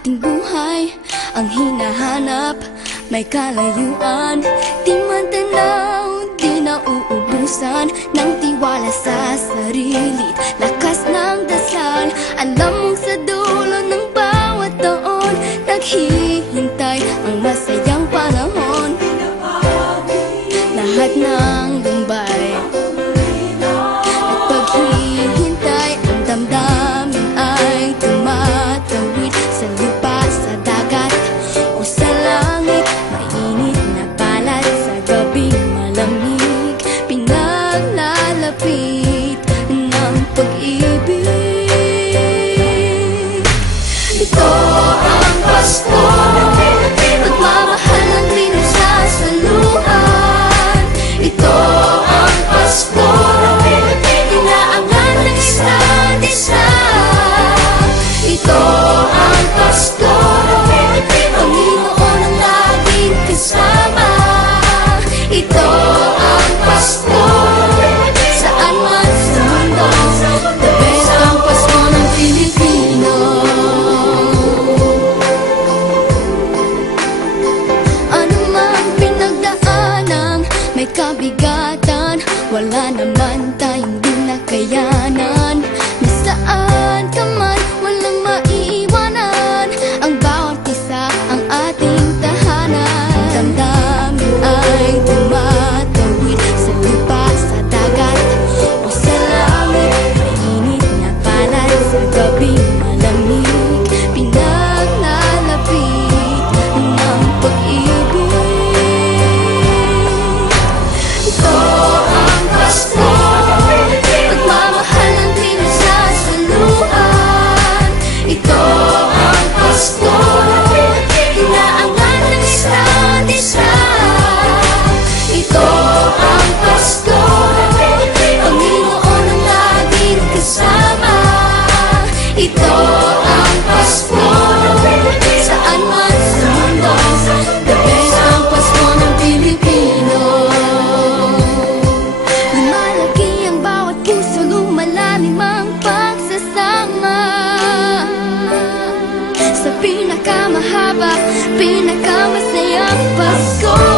ating buhay ang hinahanap, may kalayuan, di man tanaw, di nauubusan ng tiwala sa sarili, lakas ng dasal. Alam mong sa dulo ng bawat taon, naghihintay ang masayang panahon. Lahat ng lumbay at paghihintay, ang damdamin ay tumatawid sa lupa, sa dagat o sa langit. Mainit na palad sa gabing malamig, pinaglalapit ng pag-ibig. Ito ang Pasko, pagmamahal ng pinagsasaluhan. Ito ang Pasko, inaangan ng isa't isa. Ito ang Pasko, Panginoon ang laging kasama. Ito ang Pasko, saan man sa mundo, the best ang Pasko ng Pilipino. Ano mang pinagdaanang may kabigatan, wala naman tayong di nakayanan. Nasaan ka man, walang maiiwanan, ang bawat isa ang ating tahanan. Damdamin ay tumatawid sa lupa, sa dagat o sa langit. Mainit na palad sa gabing malamig, pinaglalapit ng pag-ibig. Ito ang Pasko, pagmamahal ng pinagsasaluhan. Ito ang Pasko, inaangan ng isa't isa. Ito ang Pasko, Panginoon ang laging kasama. Ito ang Pasko, saan man sa mundo, the best ang Pasko ng Pilipino. Lumalaki ang bawat puso, lumalalim ang pagsasama sa pinakamahaba, pinakamasayang Pasko.